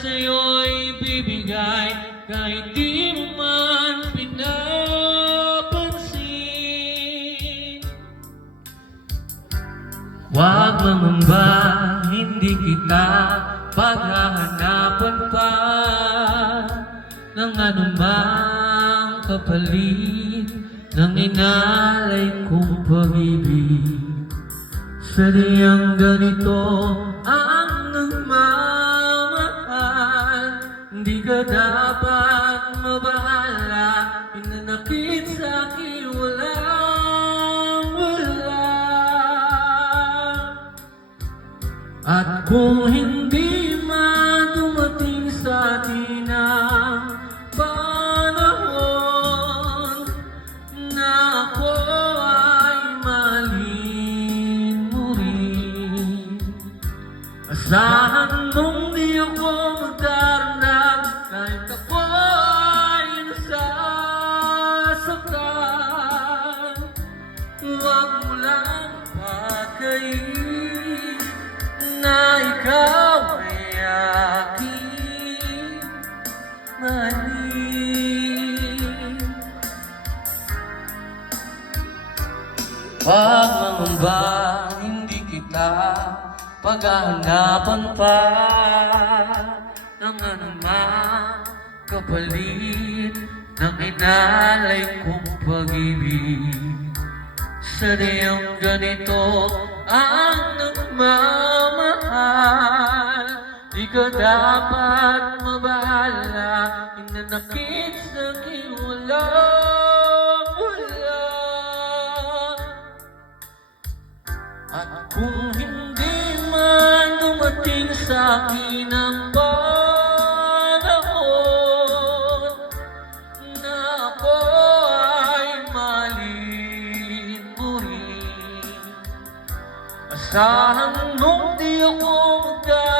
sa'yo'y bibigay kahit di mo man pinapansin. Huwag mangamba, hindi kita paghahanapan pa ng anumang kapalit ng inalay kong pag-ibig. Sadyang ganito ang nagmamahal, hindi ka dapat mabahala. Pinanakit sa'kin walang wala. At kung hindi man dumating sa atin ang panahon na ako ay mahalin mo rin, asahan mong di ako magdarnam kahit ako ay nasasaktan. Huwag mo lang pakain na ikaw ay aking mahalin. Huwag mangamba, hindi kita paghahanapan pa ng anumang kapalit ng inalay kong pag-ibig. Sadyang ganito ang nagmamahal, di ka dapat mabahala. Pinanakit sa'kin walang wala. At kung hindi man dumating sa'kin ang panahon na ako ay mahalin mo rin, asahan mong di ako magdadala